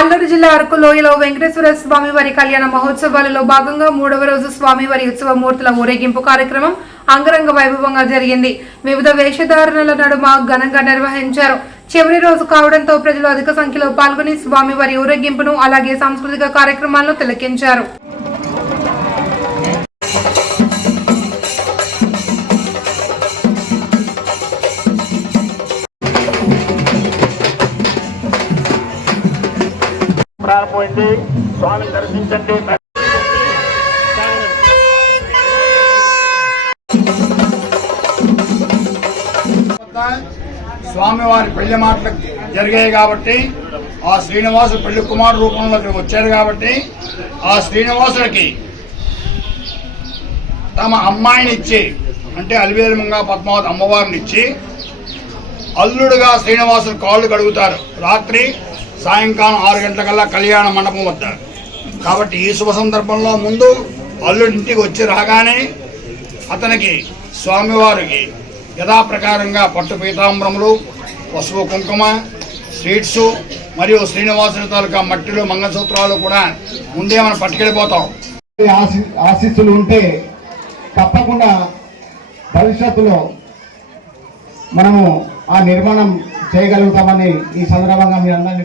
అల్లూరు జిల్లా అరకు లోయలో వెంకటేశ్వర స్వామి వారి కళ్యాణ మహోత్సవాలలో భాగంగా మూడవ రోజు స్వామివారి ఉత్సవ మూర్తుల ఊరేగింపు కార్యక్రమం అంగరంగ వైభవంగా జరిగింది. వివిధ వేషధారణల నడుమ ఘనంగా నిర్వహించారు. చివరి రోజు కావడంతో ప్రజలు అధిక సంఖ్యలో పాల్గొని స్వామివారి ఊరేగింపును అలాగే సాంస్కృతిక కార్యక్రమాలను తిలకించారు. ప్రారంభమైంది. స్వామిని దర్శించండి. స్వామివారి పెళ్ళి మాటలు జరిగాయి కాబట్టి ఆ శ్రీనివాసుడు పెళ్ళి కుమారు రూపంలో వచ్చారు కాబట్టి ఆ శ్రీనివాసుడికి తమ అమ్మాయిని ఇచ్చి అంటే అలివేలుమంగా పద్మావతి అమ్మవారిని ఇచ్చి అల్లుడుగా శ్రీనివాసుడు కాళ్ళు కడుగుతారు. రాత్రి సాయంకాలం ఆరు గంటలకల్లా కళ్యాణ మండపం వద్ద. కాబట్టి ఈ శుభ సందర్భంలో ముందు అల్లుడి ఇంటికి వచ్చి రాగానే అతనికి స్వామివారికి యథాప్రకారంగా పట్టు పీతాంబరములు పసుపు కుంకుమ స్వీట్స్ మరియు శ్రీనివాసుని తాలూకా మట్టిలు మంగళసూత్రాలు కూడా ముందే మనం పట్టుకెళ్ళిపోతాం. ఆశీ ఆశీస్సులు ఉంటే తప్పకుండా భవిష్యత్తులో మనము ఆ నిర్మాణం చేయగలుగుతామని ఈ సందర్భంగా మీ అందరినీ